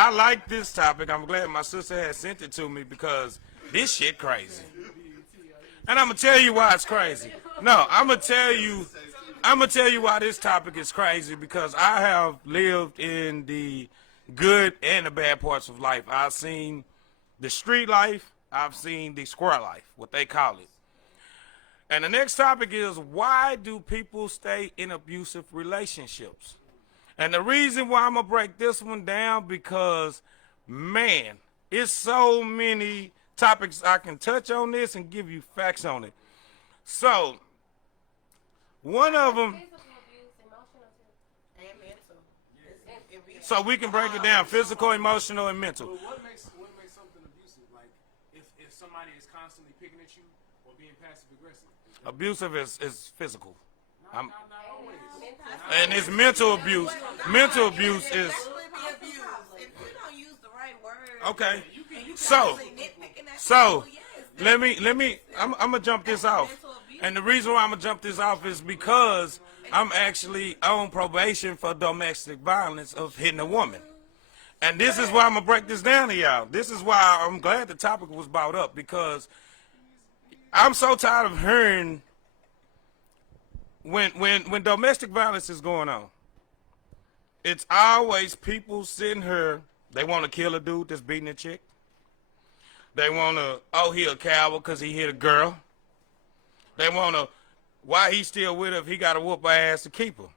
I like this topic. I'm glad my sister had sent it to me because this shit crazy. And I'm gonna tell you why it's crazy. No, I'm gonna tell you why this topic is crazy because I have lived in the good and the bad parts of life. I've seen the street life, I've seen the square life, what they call it. And the next topic is why do people stay in abusive relationships? And the reason why I'm gonna break this one down because, man, it's so many topics I can touch on this and give you facts on it. So, one of them. So we can break it down: physical, emotional, and mental. But what makes something abusive? Like if somebody is constantly picking at you or being passive aggressive. Abusive is physical. Not always. And it's mental abuse. Mental abuse is okay. So let me. I'm gonna jump this off. And the reason why I'm gonna jump this off is because I'm actually on probation for domestic violence of hitting a woman. And this is why I'm gonna break this down to y'all. This is why I'm glad the topic was brought up because I'm so tired of hearing when domestic violence is going on, it's always people sitting here, they want to kill a dude that's beating a chick. They want to, oh, he a coward because he hit a girl. They want to, why he still with her if he got to whoop her ass to keep her.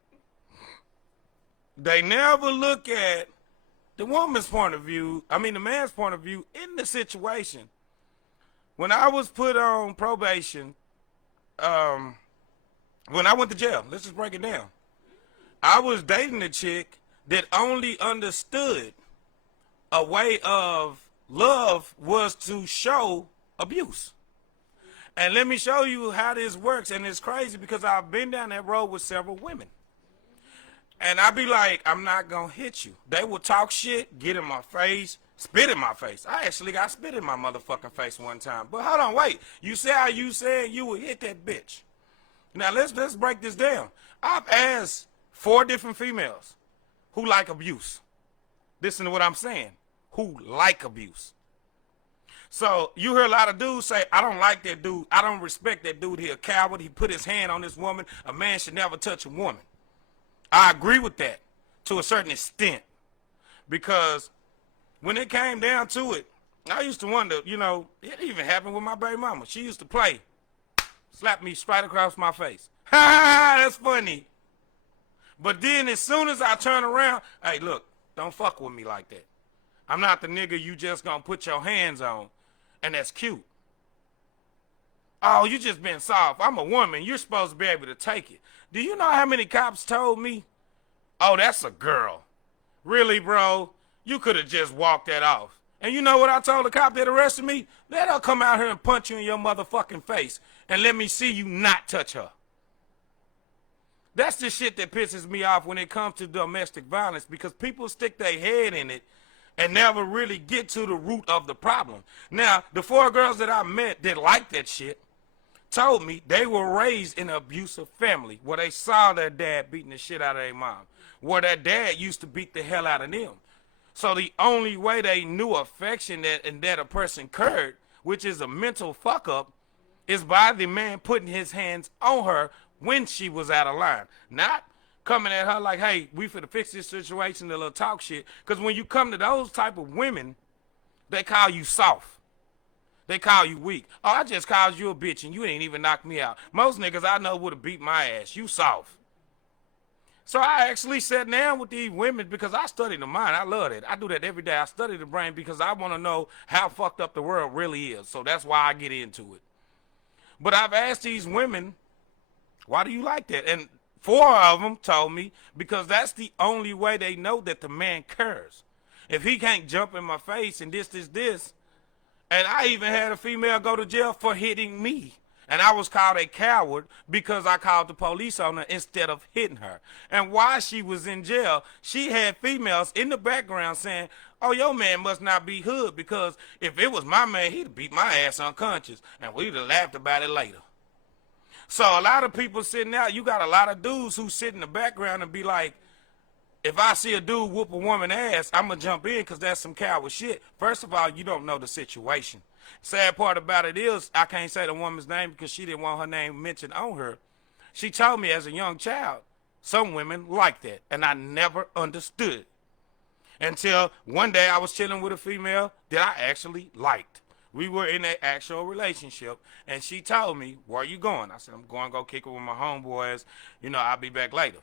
They never look at the woman's point of view, the man's point of view in the situation. When I was put on probation, when I went to jail, let's just break it down. I was dating a chick that only understood a way of love was to show abuse. And let me show you how this works. And it's crazy because I've been down that road with several women. And I be like, I'm not going to hit you. They will talk shit, get in my face, spit in my face. I actually got spit in my motherfucking face one time. But hold on, wait. You say how you said you would hit that bitch. Now, let's break this down. I've asked 4 different females who like abuse. Listen to what I'm saying. Who like abuse. So you hear a lot of dudes say, I don't like that dude. I don't respect that dude. He a coward. He put his hand on this woman. A man should never touch a woman. I agree with that to a certain extent. Because when it came down to it, I used to wonder, it even happened with my baby mama. She used to play. Slap me straight across my face. Ha ha, that's funny. But then as soon as I turn around, hey, look, don't fuck with me like that. I'm not the nigga you just gonna put your hands on, and that's cute. Oh, you just been soft. I'm a woman. You're supposed to be able to take it. Do you know how many cops told me, oh, that's a girl. Really, bro? You could have just walked that off. And you know what I told the cop that arrested me? Let her come out here and punch you in your motherfucking face and let me see you not touch her. That's the shit that pisses me off when it comes to domestic violence because people stick their head in it and never really get to the root of the problem. Now, the 4 girls that I met that liked that shit told me they were raised in an abusive family where they saw their dad beating the shit out of their mom, where their dad used to beat the hell out of them. So the only way they knew affection and that a person cared, which is a mental fuck up, is by the man putting his hands on her when she was out of line. Not coming at her like, hey, we finna fix this situation, a little talk shit. Because when you come to those type of women, they call you soft. They call you weak. Oh, I just called you a bitch and you ain't even knocked me out. Most niggas I know would have beat my ass. You soft. So I actually sat down with these women because I study the mind. I love it. I do that every day. I study the brain because I want to know how fucked up the world really is. So that's why I get into it. But I've asked these women, why do you like that? And 4 of them told me because that's the only way they know that the man cares. If he can't jump in my face and this. And I even had a female go to jail for hitting me. And I was called a coward because I called the police on her instead of hitting her. And while she was in jail, she had females in the background saying, oh, your man must not be hood because if it was my man, he'd beat my ass unconscious. And we'd have laughed about it later. So a lot of people sitting out, you got a lot of dudes who sit in the background and be like, if I see a dude whoop a woman ass, I'm going to jump in because that's some coward shit. First of all, you don't know the situation. Sad part about it is I can't say the woman's name because she didn't want her name mentioned on her. She told me as a young child, some women like that, and I never understood until one day I was chilling with a female that I actually liked. We were in an actual relationship, and she told me, where are you going? I said, I'm going to go kick it with my homeboys. You know, I'll be back later.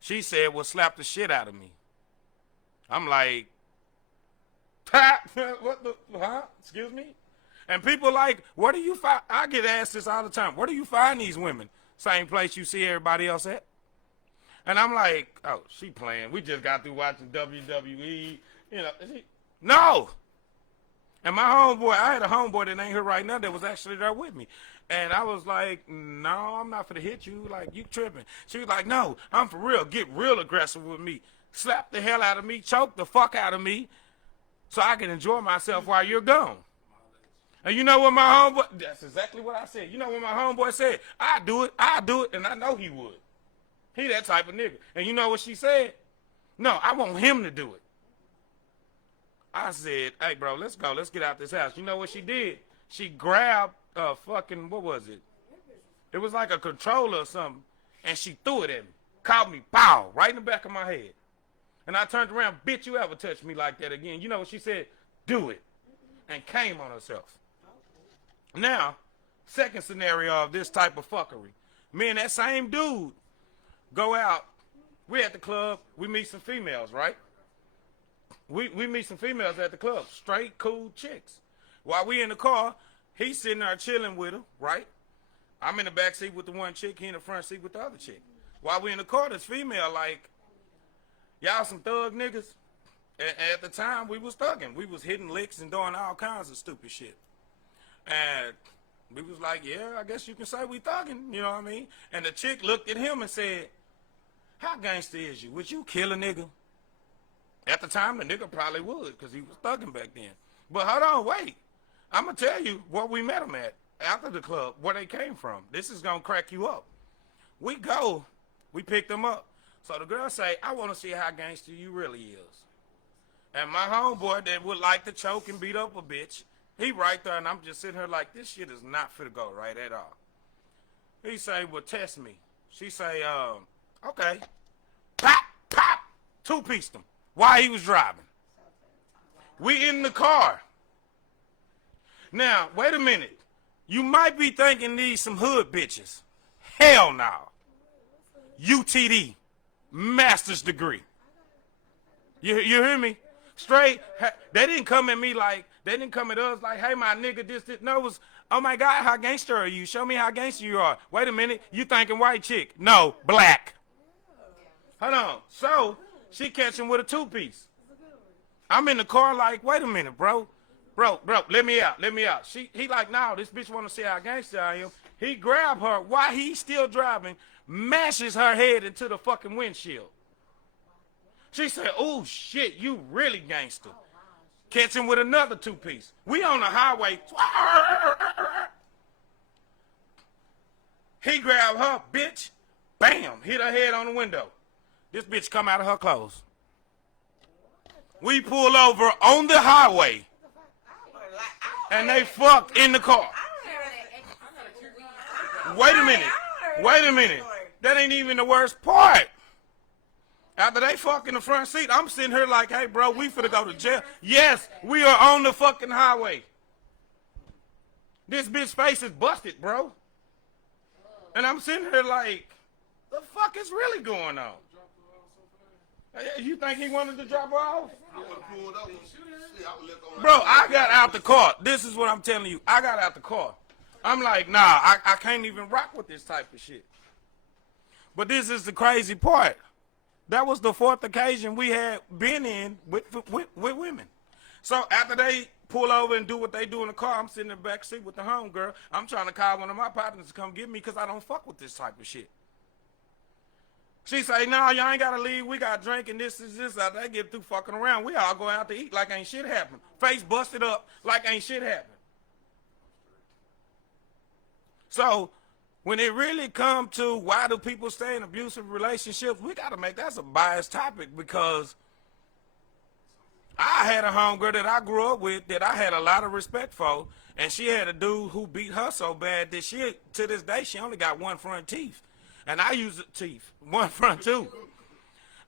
She said, well, slap the shit out of me. I'm like, what the, huh? Excuse me? And people like, where do you find, I get asked this all the time, where do you find these women? Same place you see everybody else at? And I'm like, oh, she playing. We just got through watching WWE. You know, no. And my homeboy, I had a homeboy that ain't here right now that was actually there with me. And I was like, no, I'm not finna hit you. Like, you tripping. She was like, no, I'm for real. Get real aggressive with me. Slap the hell out of me. Choke the fuck out of me so I can enjoy myself while you're gone. And you know what my homeboy, that's exactly what I said. You know what my homeboy said? I do it, and I know he would. He that type of nigga. And you know what she said? No, I want him to do it. I said, hey, bro, let's go. Let's get out this house. You know what she did? She grabbed fucking, what was it? It was like a controller or something, and she threw it at me. Caught me, pow, right in the back of my head. And I turned around, bitch, you ever touch me like that again? You know what she said? Do it. And came on herself. Now, second scenario of this type of fuckery. Me and that same dude go out. We at the club. We meet some females, right? We meet some females at the club. Straight, cool chicks. While we in the car, he's sitting there chilling with her, right? I'm in the back seat with the one chick. He in the front seat with the other chick. While we in the car, this female like, y'all some thug niggas. At the time, we was thugging. We was hitting licks and doing all kinds of stupid shit. And we was like, yeah, I guess you can say we thugging, you know what I mean? And the chick looked at him and said, how gangster is you? Would you kill a nigga? At the time, the nigga probably would because he was thugging back then. But hold on, wait. I'm going to tell you where we met them at after the club, where they came from. This is going to crack you up. We go, we picked them up. So the girl say, I want to see how gangster you really is. And my homeboy that would like to choke and beat up a bitch, he right there, and I'm just sitting here like, this shit is not fit to go right at all. He say, well, test me. She say, okay. Pop, pop, two-pieced him while he was driving. We in the car. Now, wait a minute. You might be thinking these some hood bitches. Hell no. UTD, master's degree. You hear me? Straight, they didn't come at me like, they didn't come at us like, hey, my nigga, this. No, it was, oh, my God, how gangster are you? Show me how gangster you are. Wait a minute, you thinking white chick. No, black. Hold on. So, she catching with a two-piece. I'm in the car like, wait a minute, bro. Bro, let me out. He like, no, this bitch want to see how gangster I am. He grab her while he's still driving, mashes her head into the fucking windshield. She said, oh, shit, you really gangster. Catching with another two-piece. We on the highway. He grabbed her, bitch. Bam, hit her head on the window. This bitch come out of her clothes. We pull over on the highway. And they fucked in the car. Wait a minute. That ain't even the worst part. After they fuck in the front seat, I'm sitting here like, hey, bro, we finna go to jail. Yes, we are on the fucking highway. This bitch face is busted, bro. And I'm sitting here like, the fuck is really going on? You think he wanted to drop her off? Bro, I got out the car. This is what I'm telling you. I got out the car. I'm like, nah, I can't even rock with this type of shit. But this is the crazy part. That was the fourth occasion we had been in with women. So after they pull over and do what they do in the car, I'm sitting in the back seat with the homegirl. I'm trying to call one of my partners to come get me because I don't fuck with this type of shit. She say, no, y'all ain't got to leave. We got drink and this. They get through fucking around. We all go out to eat like ain't shit happened. Face busted up like ain't shit happened. So when it really come to why do people stay in abusive relationships, we got to make that's a biased topic because I had a homegirl that I grew up with that I had a lot of respect for, and she had a dude who beat her so bad that she, to this day, she only got one front teeth. And I use teeth, one front tooth.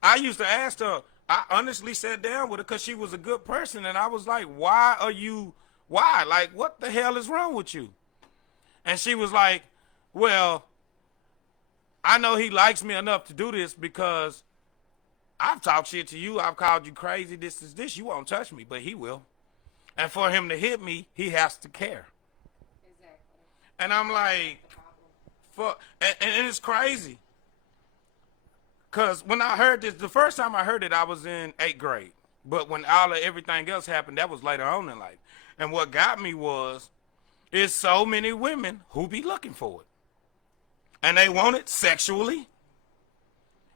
I used to ask her, I honestly sat down with her because she was a good person, and I was like, why? Like, what the hell is wrong with you? And she was like, well, I know he likes me enough to do this because I've talked shit to you. I've called you crazy. This is this. You won't touch me, but he will. And for him to hit me, he has to care. Exactly. And I'm like, fuck. And it's crazy. Because when I heard this, the first time I heard it, I was in 8th grade. But when everything else happened, that was later on in life. And what got me was, is so many women who be looking for it. And they want it sexually.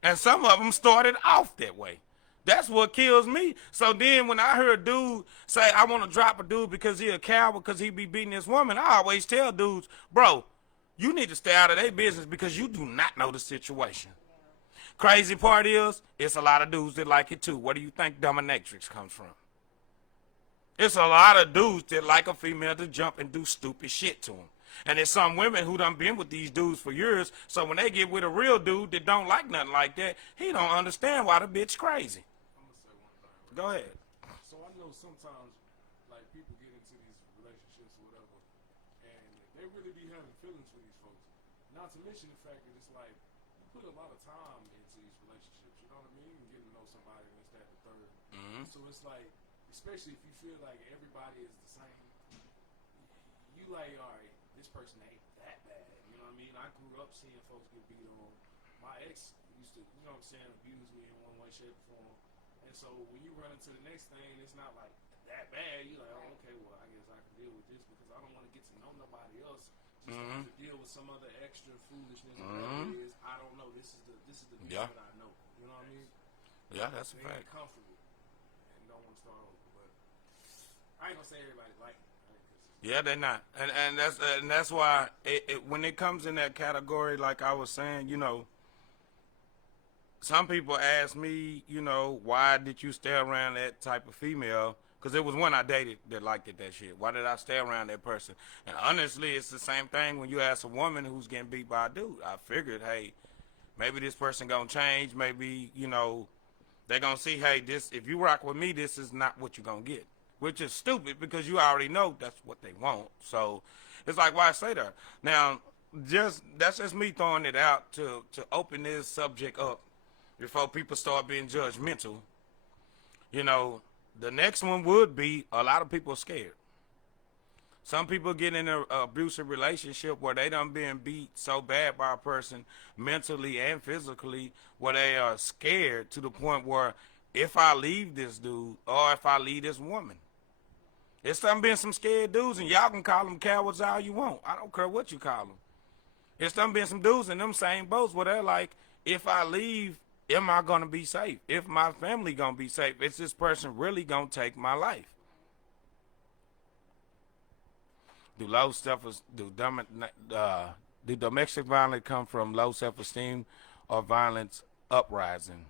And some of them started off that way. That's what kills me. So then when I hear a dude say, I want to drop a dude because he a coward because he be beating this woman, I always tell dudes, bro, you need to stay out of their business because you do not know the situation. Crazy part is, it's a lot of dudes that like it too. Where do you think dominatrix comes from? It's a lot of dudes that like a female to jump and do stupid shit to them. And there's some women who done been with these dudes for years, so when they get with a real dude that don't like nothing like that, he don't understand why the bitch crazy. I'm gonna say one thing. Go ahead. So I know sometimes, like, people get into these relationships or whatever, and they really be having feelings for these folks. Not to mention the fact that it's like, you put a lot of time into these relationships, you know what I mean? And getting to know somebody, and this, that, and the third. Mm-hmm. So it's like, especially if you feel like everybody is the same, you like, all right, this person ain't that bad. You know what I mean? I grew up seeing folks get beat on. My ex used to, you know what I'm saying, abuse me in one way, shape, or form. And so when you run into the next thing, it's not like that bad. You're like, oh, okay, well, I guess I can deal with this because I don't want to get to know nobody else. Just have to deal with some other extra foolishness or whatever it is. I don't know. This is the people that I know. You know what I mean? Yeah, that's a they fact. get comfortable and don't want to start over. But I ain't gonna say everybody like it. Yeah, they're not, and that's why when it comes in that category, like I was saying, you know, some people ask me, you know, why did you stay around that type of female? Because it was one I dated that liked it, that shit. Why did I stay around that person? And honestly, it's the same thing when you ask a woman who's getting beat by a dude. I figured, hey, maybe this person gonna change. Maybe, you know, they're gonna see, hey, this, if you rock with me, this is not what you're gonna get. Which is stupid because you already know that's what they want. So it's like, why say that? Now, that's just me throwing it out to open this subject up before people start being judgmental. You know, the next one would be a lot of people are scared. Some people get in an abusive relationship where they done been beat so bad by a person mentally and physically where they are scared to the point where if I leave this dude or if I leave this woman, it's done been some scared dudes, and y'all can call them cowards all you want. I don't care what you call them. It's done been some dudes in them same boats where they're like, if I leave, am I going to be safe? If my family going to be safe? Is this person really going to take my life? Do domestic violence come from low self-esteem or violence uprising?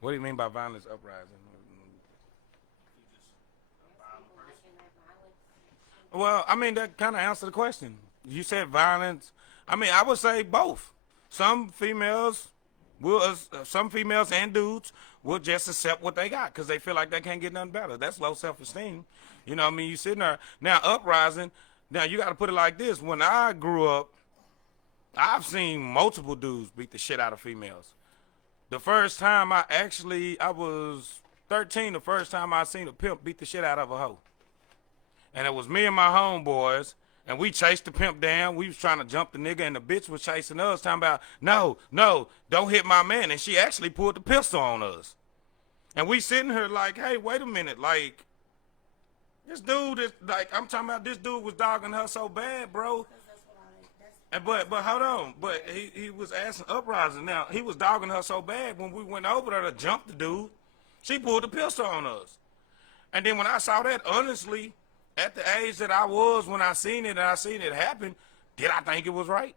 What do you mean by violence uprising? Well, I mean, that kind of answers the question. You said violence. I mean, I would say both. Some females and dudes will just accept what they got because they feel like they can't get nothing better. That's low self-esteem. You know what I mean? You sitting there. Now, uprising, now you got to put it like this. When I grew up, I've seen multiple dudes beat the shit out of females. The first time I was 13, the first time I seen a pimp beat the shit out of a hoe. And it was me and my homeboys, and we chased the pimp down. We was trying to jump the nigga, and the bitch was chasing us, talking about, no, don't hit my man. And she actually pulled the pistol on us. And we sitting here like, hey, wait a minute. Like, this dude is, like, I'm talking about this dude was dogging her so bad, bro. But hold on. But he was asking uprising. Now, he was dogging her so bad when we went over there to jump the dude, she pulled the pistol on us. And then when I saw that, honestly, at the age that I was when I seen it and I seen it happen, Did I think it was right?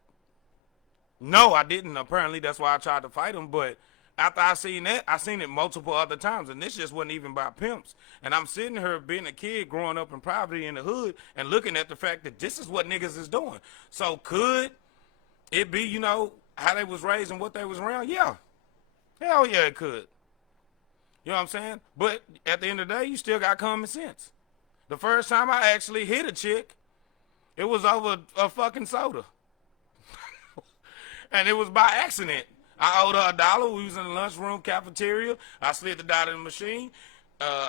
No, I didn't. Apparently, that's why I tried to fight him. But after I seen that, I seen it multiple other times, and this just wasn't even about pimps. And I'm sitting here being a kid growing up in poverty in the hood and looking at the fact that this is what niggas is doing. So could it be, how they was raised and what they was around? Yeah. Hell yeah, it could. You know what I'm saying? But at the end of the day, you still got common sense. The first time I actually hit a chick, it was over a fucking soda. And it was by accident. I owed her $1. We was in the lunchroom cafeteria. I slid the dot in the machine.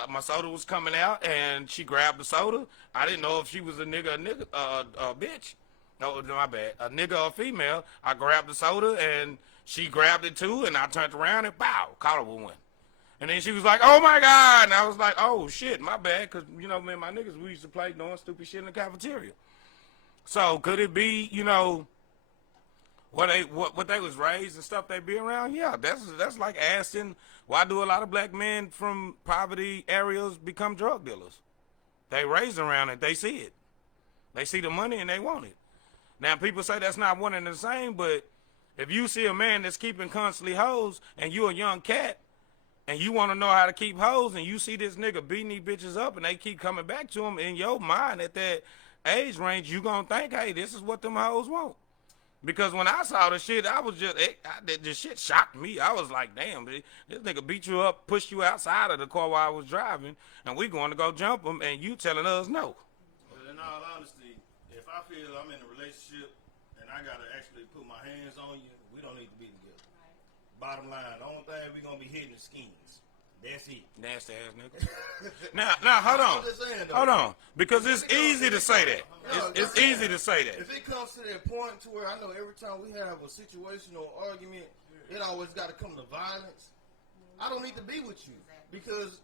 My soda was coming out, and she grabbed the soda. I didn't know if she was a bitch. No, my bad. A nigga or a female. I grabbed the soda, and she grabbed it too, and I turned around and pow, caught her with one. And then she was like, oh my God. And I was like, oh shit, my bad. Because, me and my niggas, we used to play doing stupid shit in the cafeteria. So could it be, what they was raised and stuff they be around? Yeah, that's like asking, why do a lot of black men from poverty areas become drug dealers? They raised around it. They see it. They see the money and they want it. Now, people say that's not one and the same, but if you see a man that's keeping constantly hoes and you a young cat and you want to know how to keep hoes and you see this nigga beating these bitches up and they keep coming back to him, in your mind at that age range, you going to think, hey, this is what them hoes want. Because when I saw the shit, I was just, the shit shocked me. I was like, damn, this nigga beat you up, pushed you outside of the car while I was driving, and we going to go jump him, and you telling us no. But in all honesty, if I feel I'm in a relationship and I got to actually put my hands on you, we don't need to be together. Right. Bottom line, the only thing we going to be hitting is skins. That's it. Nasty ass nigga. now, hold on, because it's easy to say that. It's easy to say that. If it comes to that point to where I know every time we have a situation or argument, it always got to come to violence. I don't need to be with you because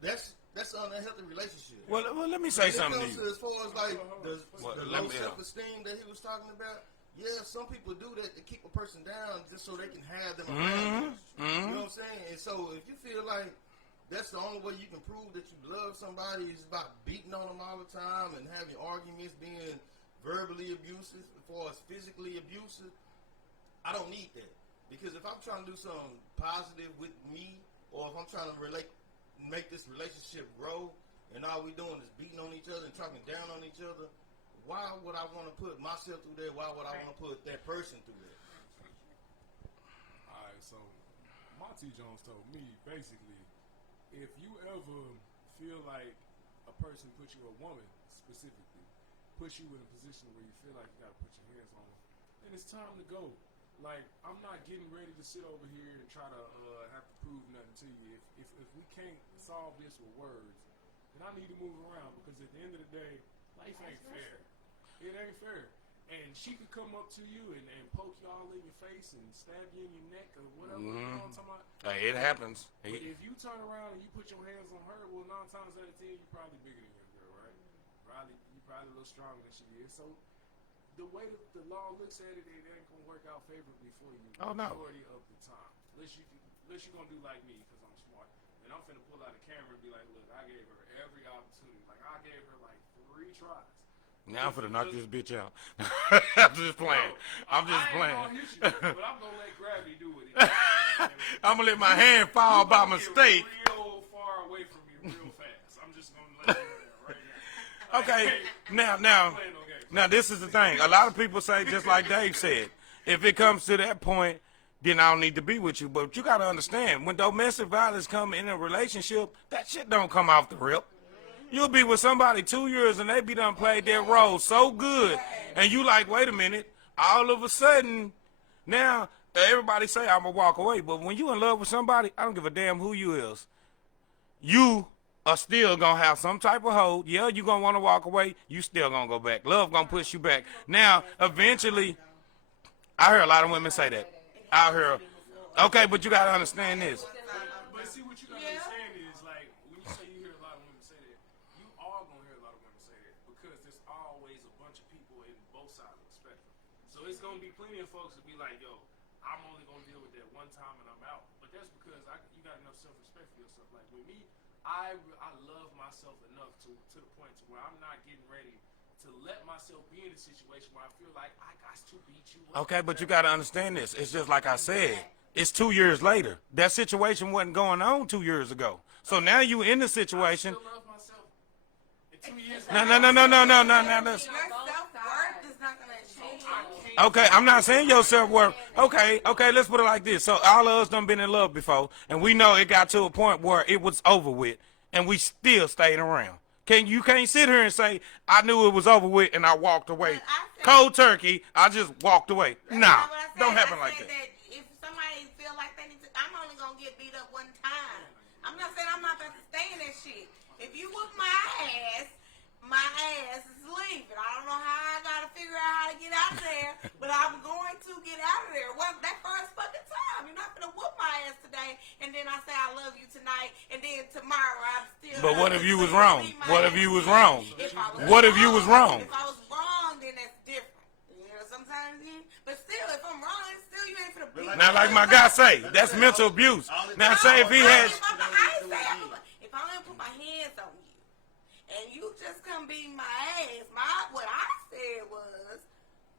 that's an unhealthy relationship. Well, let me say something to you. As far as like the low self-esteem that he was talking about. Yeah, some people do that to keep a person down just so they can have them around. You know what I'm saying? And so if you feel like that's the only way you can prove that you love somebody is about beating on them all the time and having arguments, being verbally abusive as far as physically abusive, I don't need that. Because if I'm trying to do something positive with me or if I'm trying to make this relationship grow and all we doing is beating on each other and talking down on each other, why would I want to put myself through that? Why would I want to put that person through that? All right, so Monty Jones told me, basically, if you ever feel like a person puts you, a woman specifically, puts you in a position where you feel like you got to put your hands on them, then it's time to go. Like, I'm not getting ready to sit over here and try to have to prove nothing to you. If we can't solve this with words, then I need to move around because at the end of the day, life ain't fair. It ain't fair. And she could come up to you and poke you all in your face and stab you in your neck or whatever. You know what I'm talking about? Hey, it happens. But if you turn around and you put your hands on her, well, 9 times out of 10, you're probably bigger than your girl, right? You're probably a little stronger than she is. So the way that the law looks at it, it ain't going to work out favorably for you. Oh, no. Majority of the time. Unless you're going to do like me because I'm smart. And I'm finna pull out a camera and be like, look, I gave her every opportunity. Like, I gave her like 3 tries. Now I'm finna knock this bitch out. I'm just playing. I'm just playing. I ain't gonna hit you, but I'm gonna let gravity do it. I'm gonna let my hand fall by mistake. Real far away from me, real fast. I'm just gonna let you right now. Okay, now, this is the thing. A lot of people say, just like Dave said, if it comes to that point, then I don't need to be with you. But you gotta understand, when domestic violence come in a relationship, that shit don't come off the rip. You'll be with somebody 2 years and they be done played their role so good. And you like, wait a minute, all of a sudden, now everybody say I'm gonna walk away. But when you in love with somebody, I don't give a damn who you is. You are still gonna have some type of hold. Yeah, you gonna wanna walk away, you still gonna go back. Love gonna push you back. Now, eventually, I hear a lot of women say that. I hear, okay, but you gotta understand this. But see, what you gotta understand is, like, when you say you hear a lot of women say that, you are gonna hear a lot of women say that because there's always a bunch of people in both sides of the spectrum. So it's gonna be plenty of folks that be like, yo, I'm only gonna deal with that one time and I'm out. But that's because you got enough self-respect for yourself. Like with me, I love myself enough to the point to where I'm not getting ready to let myself be in a situation where I feel like I got to beat you up. Okay, but you got to understand this. It's just like I said. It's 2 years later. That situation wasn't going on 2 years ago. So now you in the situation. I still love myself. In 2 years No. Your self-worth is not going to change. Okay, I'm not saying your self-worth. Okay, let's put it like this. So all of us done been in love before, and we know it got to a point where it was over with, and we still stayed around. You can't sit here and say, I knew it was over with and I walked away. Cold turkey, I just walked away. Nah, don't happen like that. If somebody feel like they need to, I'm only going to get beat up one time. I'm not saying I'm not going to stay in that shit. If you whoop my ass is leaving. I don't know how I got to figure out how to get out of there, but I'm going to get out of there. Well, that first fucking time. You're not going to whoop my ass today, and then I say I love you tonight, and then tomorrow I'm still. But what if you was wrong? What if you was wrong? What if you was wrong? If I was wrong, then that's different. You know, sometimes, but still, if I'm wrong, still you ain't finna beat me. Now, like my guy say, that's mental abuse. Now, say if he had. If I only put my hands on you, and you just come beat my ass, what I said was,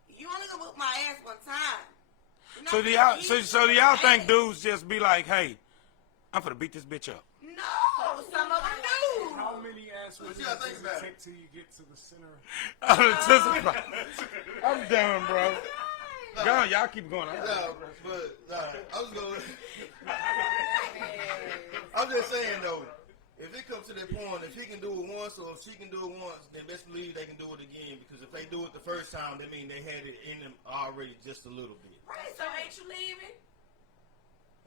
you only gonna whoop my ass one time. So do y'all think dudes just be like, hey, I'm finna beat this bitch up? No, some of them do. How many ass would you gotta think it about it? take till you get to the center? I'm done, bro. Go on, y'all keep going. I was going. I'm just saying though, if it comes to that point, if he can do it once or if she can do it once, then best believe they can do it again. Because if they do it the first time, that means they had it in them already just a little bit. Right, so ain't you leaving?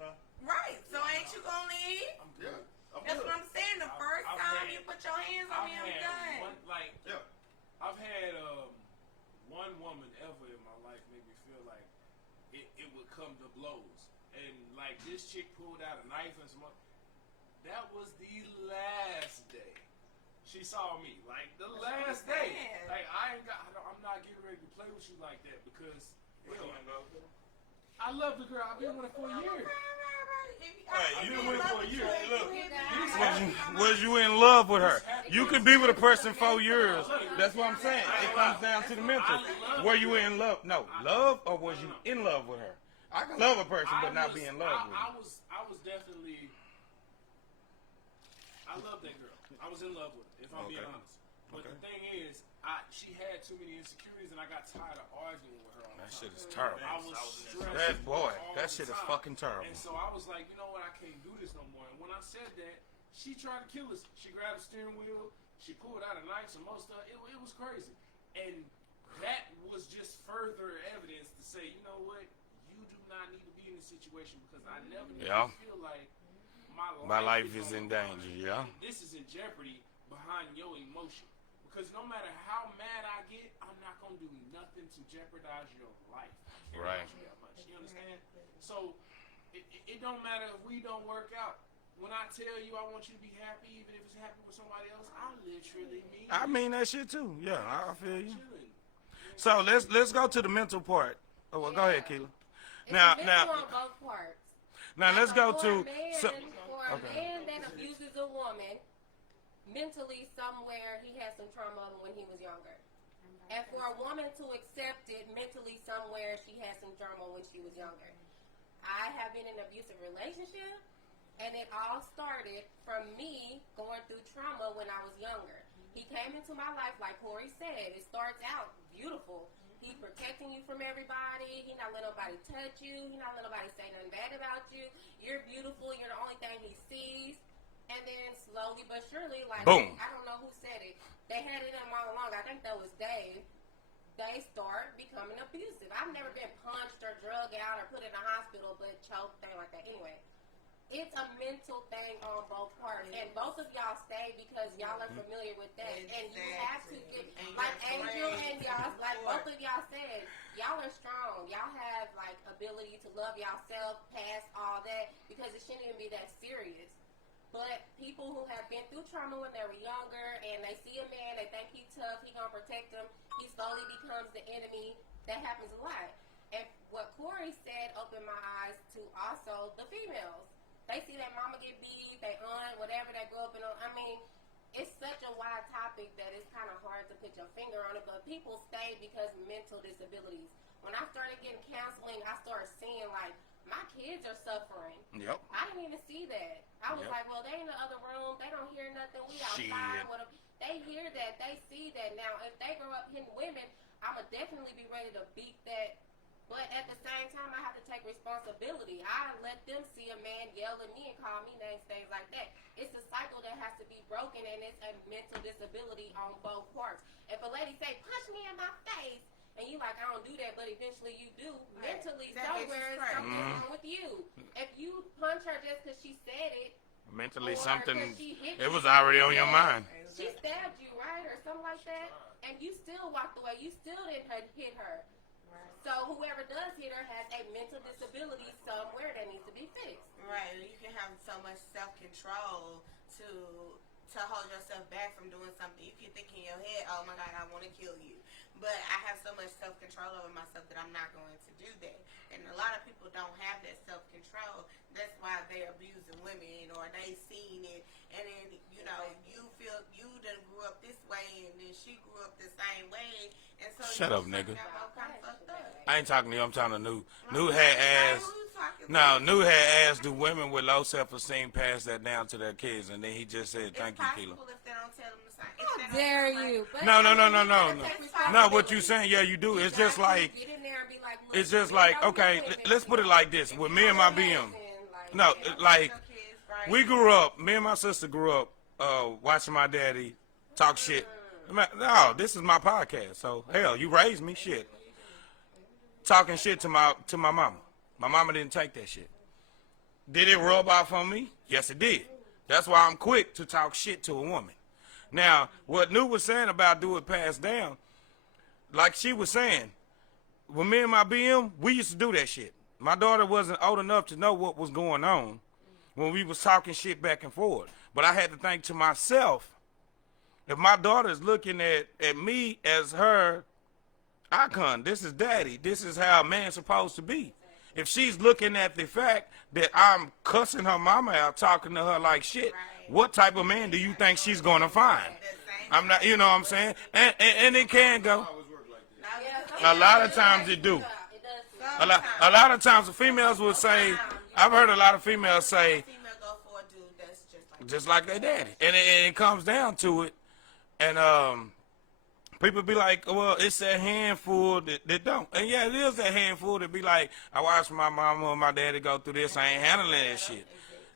Huh? Right, so ain't you gonna leave? Yeah. That's what I'm saying. The first time you put your hands on me, I'm done. I've had one woman ever in my life make me feel like it would come to blows, and like this chick pulled out a knife and some. That was the last day she saw me. Like the last day. Like I'm not getting ready to play with you like that because I love the girl. I've been with her for years. Hey, you been with her for a year. Look. Was you in love with her? You could be with a person 4 years. That's what I'm saying. It comes down to the mental. Were you in love? No, love or was you in love with her? I can love a person but not be in love with her. I was definitely. I love that girl. I was in love with her, if I'm being honest. But the thing is, she had too many insecurities, and I got tired of arguing with her all the time. That shit is terrible. I was stressed. That shit is fucking terrible. And so I was like, you know what, I can't do this no more. And when I said that, she tried to kill us. She grabbed the steering wheel. She pulled out a knife, some more stuff. It was crazy. And that was just further evidence to say, you know what, you do not need to be in this situation because I never need to feel like my life is in danger, This is in jeopardy behind your emotion. Because no matter how mad I get, I'm not going to do nothing to jeopardize your life. Right. You understand? So, it don't matter if we don't work out. When I tell you I want you to be happy, even if it's happy with somebody else, I literally mean it. I mean that shit too. Yeah, I feel you. So let's go to the mental part. Oh, well, go ahead, Keela. Now, on both parts. Now let's go to. For a man that abuses a woman, mentally somewhere he had some trauma when he was younger. And for a woman to accept it, mentally somewhere she had some trauma when she was younger. I have been in an abusive relationship, and it all started from me going through trauma when I was younger. He came into my life, like Corey said, it starts out beautiful. He's protecting you from everybody. He not letting nobody touch you. He not letting nobody say nothing bad about you. You're beautiful. You're the only thing he sees. And then slowly but surely, like, boom. I don't know who said it. They had it in them all along. I think that was Dave. They start becoming abusive. I've never been punched or drugged out or put in a hospital, but choked, thing like that. Anyway, it's a mental thing on both parts. And both of y'all stay because y'all are familiar with that. And you have to get, like Angel and y'all, like both of y'all said, y'all are strong. Y'all have, like, ability to love yourself past all that because it shouldn't even be that serious. But people who have been through trauma when they were younger and they see a man, they think he's tough, he gonna protect them, he slowly becomes the enemy. That happens a lot. And what Corey said opened my eyes to also the females. They see their mama get beat, they aunt, whatever, they grow up in. I mean, it's such a wide topic that it's kind of hard to put your finger on it, but people stay because mental disabilities. When I started getting counseling, I started seeing, like, my kids are suffering. Yep. I didn't even see that. I was like, well, they in the other room. They don't hear nothing. We outside. They hear that. They see that. Now, if they grow up hitting women, I'm going to definitely be ready to beat that. But at the same time, I have to take responsibility. I let them see a man yell at me and call me names, things like that. It's a cycle that has to be broken, and it's a mental disability on both parts. If a lady say, punch me in my face, and you like, I don't do that, but eventually you do, mentally somewhere something wrong with you. If you punch her just because she said it, mentally something, it was already on your mind. She stabbed you, right, or something like that, and you still walked away. You still didn't hit her. So whoever does hit her has a mental disability somewhere that needs to be fixed. Right. You can have so much self-control to hold yourself back from doing something. You can think in your head, oh my God, I want to kill you. But I have so much self-control over myself that I'm not going to do that. And a lot of people don't have that self-control. That's why they're abusing women, or they seen it. And then, you know, you feel you done grew up this way, and then she grew up the same way. And so shut up, nigga. Fucked up. I ain't talking to you. I'm talking to New. New had asked. No, New had asked, do women with low self-esteem pass that down to their kids? And then he just said, thank you, Keela. If they don't tell them the same. How dare you? No. No, what you saying? Yeah, you do. It's just like, it's just like, okay, let's put it like this. With me and my BM. No, like, we grew up, me and my sister grew up watching my daddy talk shit. No, this is my podcast. So, hell, you raised me, shit. Talking shit to my mama. My mama didn't take that shit. Did it rub off on me? Yes, it did. That's why I'm quick to talk shit to a woman. Now, what New was saying about do it pass down, like she was saying, when me and my BM, we used to do that shit. My daughter wasn't old enough to know what was going on when we was talking shit back and forth. But I had to think to myself, if my daughter's looking at me as her icon, this is daddy, this is how a man's supposed to be. If she's looking at the fact that I'm cussing her mama out, talking to her like shit, what type of man do you think she's going to find? I'm not, you know what I'm saying? And it can go. A lot of times it do. A lot of times the females will say, I've heard a lot of females say, just like their daddy. And it comes down to it. And people be like, well, it's a handful that don't. And yeah, it is a handful that be like, I watched my mama and my daddy go through this. I ain't handling that shit.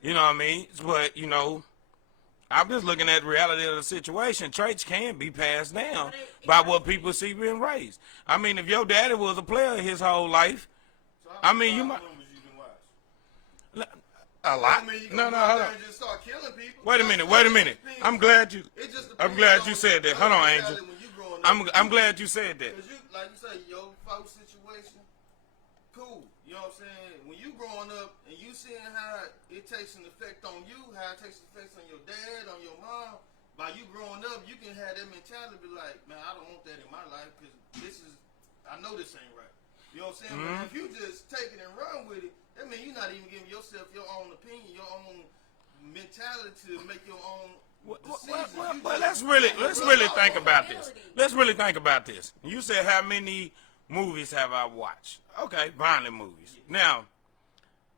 You know what I mean? But, you know, I'm just looking at the reality of the situation. Traits can be passed down by what people see being raised. I mean, if your daddy was a player his whole life, I mean, you might. A lot. No, hold on. Wait a minute. I'm glad you said that. Hold on, Angel. I'm glad you said that. Because like you say, your folks situation, cool. You know what I'm saying? When you growing up and you seeing how it takes an effect on you, how it takes an effect on your dad, on your mom, by you growing up, you can have that mentality, be like, man, I don't want that in my life because I know this ain't right. You know what I'm saying? Mm-hmm. But if you just take it and run with it, that means you're not even giving yourself your own opinion, your own mentality to make your own decisions. Well, let's really think about this. Let's really think about this. You said how many movies have I watched? Okay, violent movies. Now,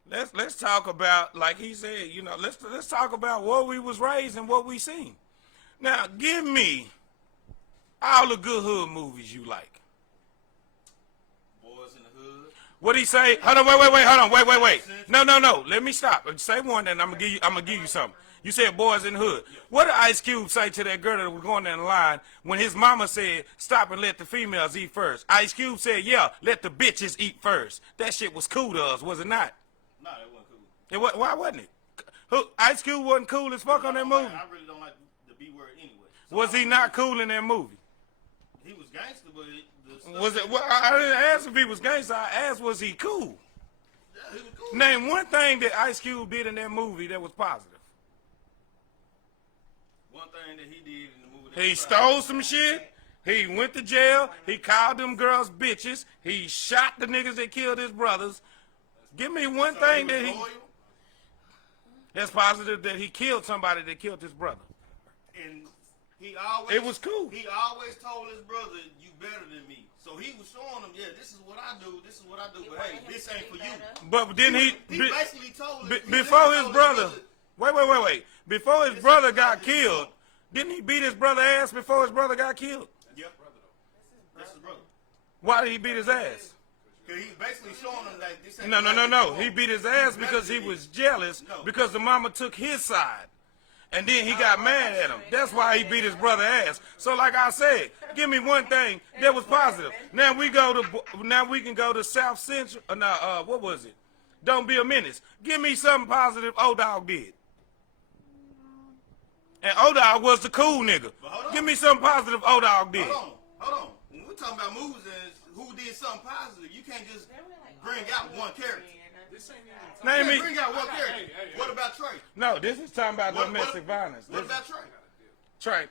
let's talk about, like he said, you know, let's talk about what we was raised and what we seen. Now, give me all the good hood movies you like. What he say? Hold on, wait. No. Let me stop. Say one, then I'm gonna give you something. You said Boys in the Hood. What did Ice Cube say to that girl that was going down the line when his mama said, stop and let the females eat first? Ice Cube said, yeah, let the bitches eat first. That shit was cool to us, was it not? No, it wasn't cool. Why wasn't it? Ice Cube wasn't cool as fuck on that movie. I really don't like the B word anyway. So was he not cool in that movie? He was gangster, but was it? Well, I didn't ask if he was gangster. I asked, was he cool? Yeah, he was cool. Name one thing that Ice Cube did in that movie that was positive. One thing that he did in the movie. He stole some shit. He went to jail. He called them girls bitches. He shot the niggas that killed his brothers. Give me one thing that he. That's positive that he killed somebody that killed his brother. and he always. It was cool. He always told his brother, "You better than me." So he was showing him, "Yeah, this is what I do. This is what I do. But hey, this ain't for you." But then He basically told him before his brother. Wait. Before his brother got killed, didn't he beat his brother ass before his brother got killed? Yep. That's his brother. Why did he beat his ass? Because he's basically showing him that this ain't No. He beat his ass because he was jealous because the mama took his side. And then he got mad at him. That's why he beat his brother ass. So like I said, give me one thing that was positive. Now we can go to South Central. What was it? Don't Be a Menace. Give me something positive O-Dog did. And O-Dog was the cool nigga. Give me something positive O-Dog did. Hold on. When we're talking about movies and who did something positive, you can't just bring out one character. Name me. Bring out one character. What about Trey? No, this is talking about domestic violence. What about Trey? Trey.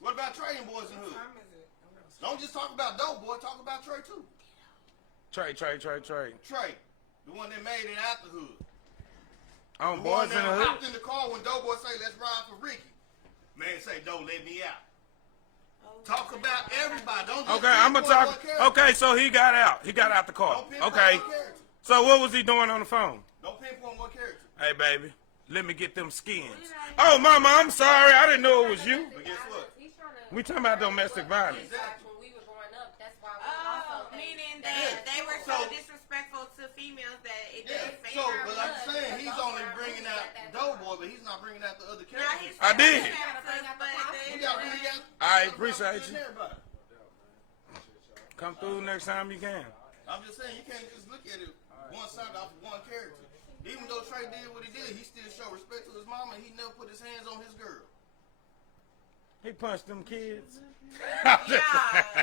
What about Trey and Boys in the Hood? Don't just talk about Dope Boy. Talk about Trey too. Trey. Trey, the one that made it out the hood. On The Boys one in the that Hood. hopped in the car when Dope Boy say, "Let's ride for Ricky." Man say, "Don't let me out." Talk about everybody. Don't just Okay, I'm gonna pinpoint talk. one character. Okay, so he got out. He got out the car. Don't pinpoint Okay. one character. So what was he doing on the phone? Don't pinpoint one character. Hey, baby, let me get them skins. Oh, mama, I'm sorry. I didn't know it was you. But guess what? We talking about domestic violence. When we were growing up, that's why we also Meaning that they were so disrespectful to females that it Yeah. didn't So, favor but like us. I'm saying, he's only bringing out Dope Boy, but he's not bringing out the other Now characters. he's I did. You gotta bring out. I appreciate you. Everybody. Come through next time you can. I'm just saying, you can't just look at it one side off of one character. Even though Trey did what he did, he still showed respect to his mama. And he never put his hands on his girl. He punched them kids. Yeah,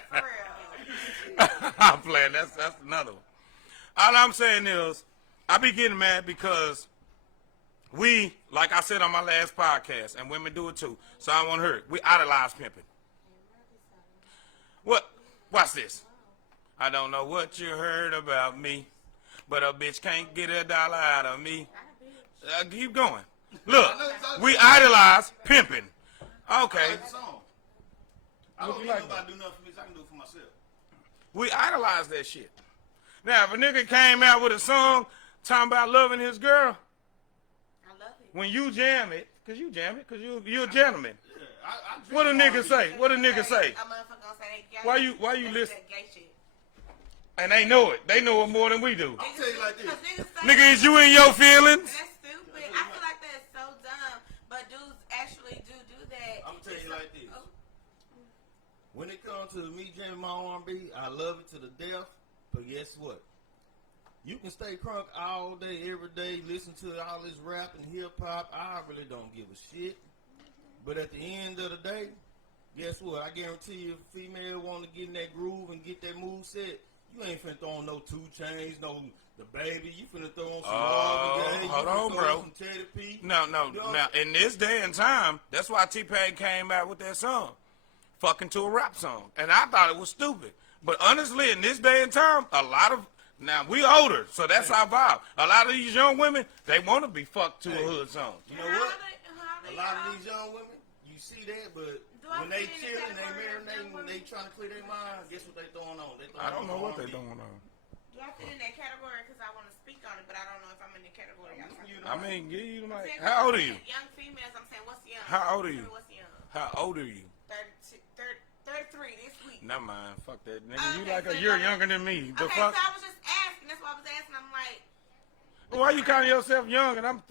for real. I'm playing. That's another one. All I'm saying is, I be getting mad because we, like I said on my last podcast, and women do it too, so I want to hear it. We idolize pimping. What? Watch this. I don't know what you heard about me, but a bitch can't get $1 out of me. Keep going. Look, we idolize pimping. Okay. I don't need nobody to do nothing for me, so I can do it for myself. We idolize that shit. Now, if a nigga came out with a song talking about loving his girl, I love it. when you jam it, because you're a gentleman. Yeah, I What a nigga say? What a nigga say? A motherfucker gonna say they gay. Why you That's listen? that gay shit. And they know it. They know it more than we do. I'll tell you like this. 'Cause niggas say Nigga, is you in your feelings? that's stupid. I feel like that's so dumb. But dudes actually do that. I'm gonna tell you like this. Oh. When it comes to me jamming my R&B, I love it to the death. But guess what? You can stay crunk all day, every day, listen to all this rap and hip hop. I really don't give a shit. But at the end of the day, guess what? I guarantee you, if a female want to get in that groove and get that move set, you ain't finna throw on no 2 Chainz, no the baby. You finna throw on some Marvin Gaye. Hold you on, finna throw bro. on some Teddy P. No. You know? Now, in this day and time, that's why T-Pain came out with that song. Fucking to a rap song. And I thought it was stupid. But honestly, in this day and time, now we older, so that's our vibe. A lot of these young women, they want to be fucked to a hood song. You know what? A lot of these young women, you see that, but when they chillin', they marinating, when they trying to clear their mind, guess what they throwing on? I don't know what they doing on. Do I fit in that category? Because I want to speak on it, but I don't know if I'm in the category. I mean, give you the mic. How old are you? Young females, I'm saying, what's young? How old are you? What's young? How old are you? 33 this week. Never mind. Fuck that. Nigga, you Okay, like a so year no. younger than me. The Okay, fuck? so I was just asking. That's why I was asking. I'm like, Why you calling yourself young and I'm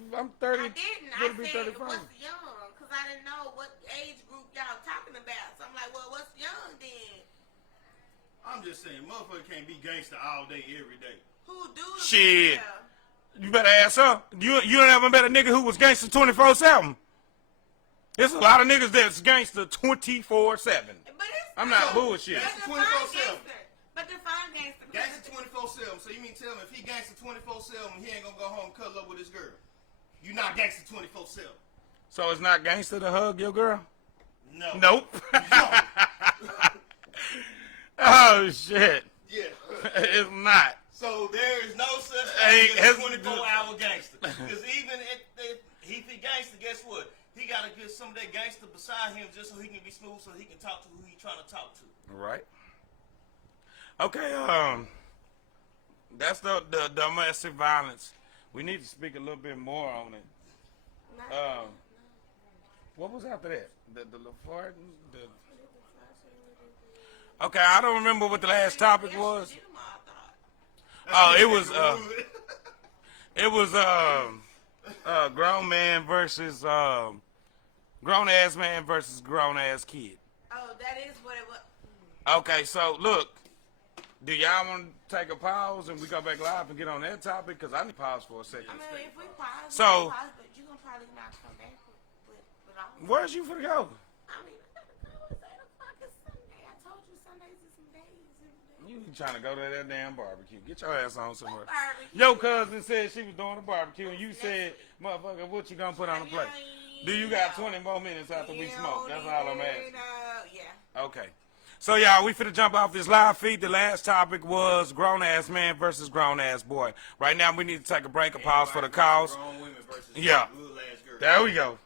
30? I didn't. I gonna be said, 35. what's young? Because I didn't know what age group y'all talking about. So I'm like, well, what's young then? I'm just saying, motherfucker can't be gangster all day, every day. Who do the Shit. female? You better ask her. You never met a nigga who was gangster 24/7. There's a lot of niggas that's gangster 24/7. But it's I'm not So, bullshit. that's But define 24/7. gangster. But define gangster. because Gangster 24/7. So you mean tell me if he gangster 24/7, he ain't gonna go home and cuddle up with his girl? You not gangster 24/7. So it's not gangster to hug your girl? No. Nope. Oh shit. Yeah. It's not. So there is no such Hey, thing as a it's- 24-hour gangster. Because even if he gangster, guess what? he got to get some of that gangster beside him just so he can be smooth, so he can talk to who he trying to talk to. Right. Okay. That's the domestic violence. We need to speak a little bit more on it. What was after that? The LaFart? Okay, I don't remember what the last topic was. Oh, it was grown man versus grown ass man versus grown ass kid. Oh, that is what it was. Okay, so look, do y'all want to take a pause and we go back live and get on that topic? Because I need to pause for a second. I mean, if we pause, So, but you're going to probably not come back with all. Where's you for to go? I mean, I gotta go. It's 8 o'clock. It's Sunday. I told you Sundays is some days. You trying to go to that damn barbecue. Get your ass on somewhere. Barbecue. Your cousin said she was doing a barbecue and you said, motherfucker, what you gonna put on the plate? Do you got 20 more minutes after we smoke? That's all I'm asking. Yeah. Okay. So, y'all, we finna jump off this live feed. The last topic was grown-ass man versus grown-ass boy. Right now, we need to take a break, a pause for the cause. Yeah. There we go.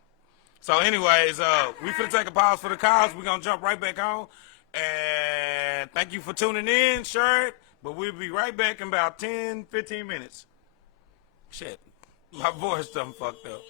So, anyways, we finna take a pause for the cause. We're gonna jump right back on. And thank you for tuning in, Shirt. But we'll be right back in about 10, 15 minutes. Shit. My voice done fucked up.